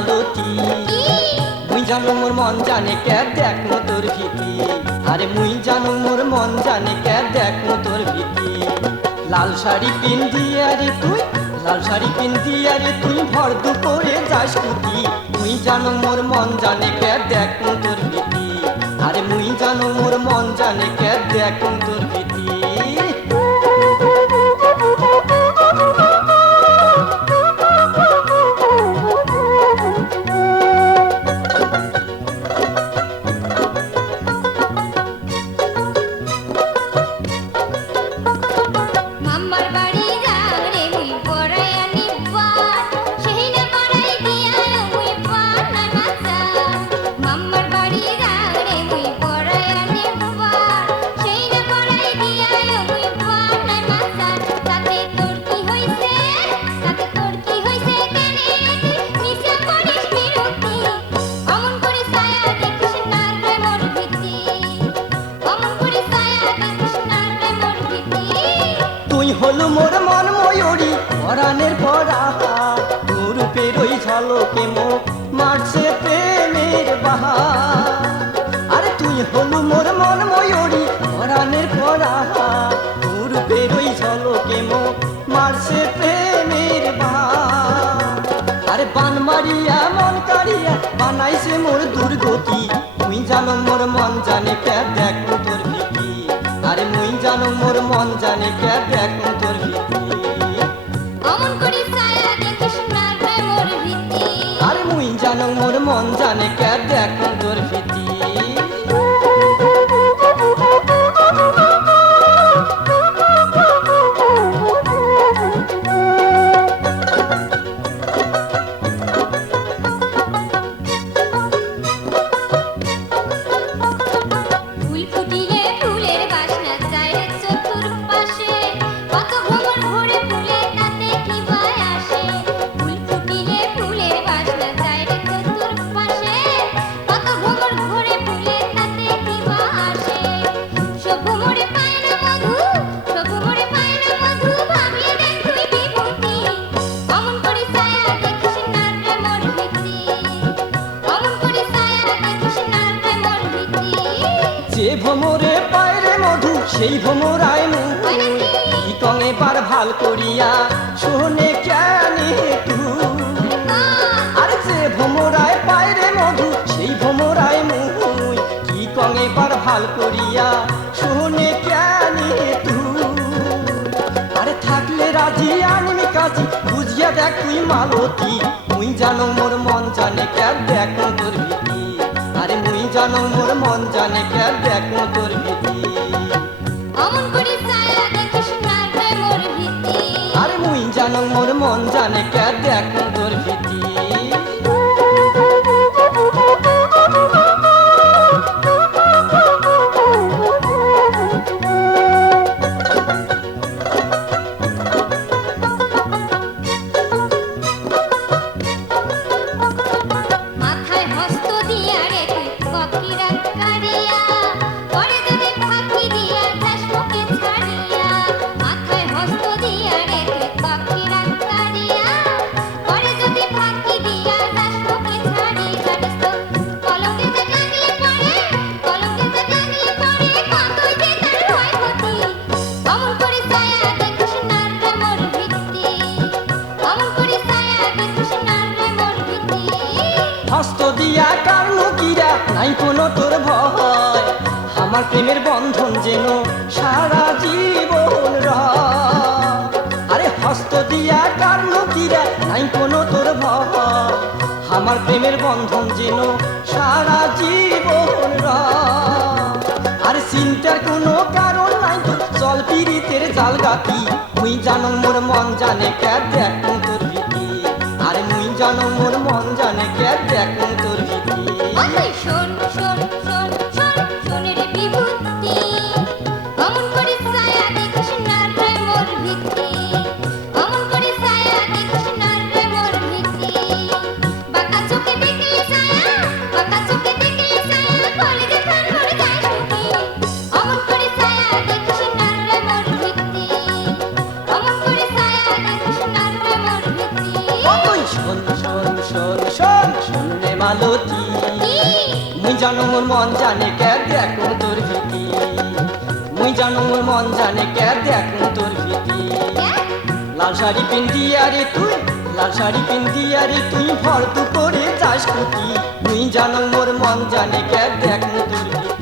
মালতী মুই জানো মোর মন জানে কে দেখ মো তোর ভীতি আরে মুই জানো মোর মন জানে কে দেখ মো তোর ভীতি লাল শাড়ি পিন্দি আরে তুই লাল শাড়ি পিন্দি আরে তুই ভর দুপুরে যাস কুতি মুই জানো মোর মন জানে কে দেখ মো তোর ভীতি আরে মুই জানো মোর মন জানে কে দেখ মো তোর ভীতি হলো মোর মন ময়ূরী পরাণের পরা তোর রূপের ওই ঝলকে মুখ মারছে প্রেমের বাহার আরে তুই হলো মোর মন ময়ূরী পরাণের পরা তোর রূপের ওই ঝলকে মুখ মারছে প্রেমের বাহার আরে বান মারিয়া মন কাড়িয়া বানাইছে মোর দুর্গতি তুই জানো মোর মন জানে কে দেখ তোর ভীতি আরে মুই জানো মোর মন জানে কে দেখ তোর ভীতি অমন করি ছায়া দেখিস না রে মোর ভীতি আরে মুই জানো মোর মন জানে কে দেখ তোর ভীতি যে ভ্রমরে পায়রে মধু সেই ভ্রমরায় মুই কঙে বার ভাল করিয়া শোনে কেনে তুই আরে যে ভ্রমরায় পায়রে মধু সেই ভ্রমরায় মুই কি কঙে বার ভাল করিয়া শোনে কেনে তুই আরে থাকলে রাজি আনমি কাজী বুঝিয়া দেখ তুই মালতী মুই জানো মোর মন জানে কে দেখ তোর ভীতি আরে মুই জানো মোর মন জানে কে দেখ তোর ভীতি অমন করি ছায়া দেখিস না রে মোর ভীতি আরে মুই জানো মোর মন জানে কে দেখ তোর ভীতি হস্ত দিয়া কারণ কিরা নাই কোনো তোর ভয় আমার প্রেমের বন্ধন যেন সারা জীবন রয় আরে হস্ত দিয়া কারণ কিরা নাই কোনো তোর ভয় আমার প্রেমের বন্ধন যেন সারা জীবন রয় আর চিন্তার কোনো কারণ নাই তো চল পীড়িতের জাল গাতি মুই জানো মোর মন জানে কে দেখ তোর ভীতি আরে মুই জানো মোর মন জানে কে দেখ তোর ভীতি শোন শোন শোন শোন শোনে রে বিভূতি অমন করি ছায়া দেখিস না রে মোর ভীতি অমন করি ছায়া দেখিস না রে মোর ভীতি বাঁকা চোখে দেখলে ছায়া বাঁকা চোখে দেখলে ছায়া বলে যে প্রাণ মরে যায় সুখী অমন করি ছায়া দেখিস না রে মোর ভীতি অমন করি ছায়া দেখিস না রে মোর ভীতি শোন শোন শোন শোন মুই জানো মোর মন জানে কে দেখো তোর ভীতি মুই জানো মোর মন জানে কে দেখো তোর ভীতি লাল শাড়ি পিন্দিয়া রে তুই লাল শাড়ি পিন্দিয়া রে তুই ভর তু করে যাস কুটি মুই জানো মোর মন জানে কে দেখো তোর ভীতি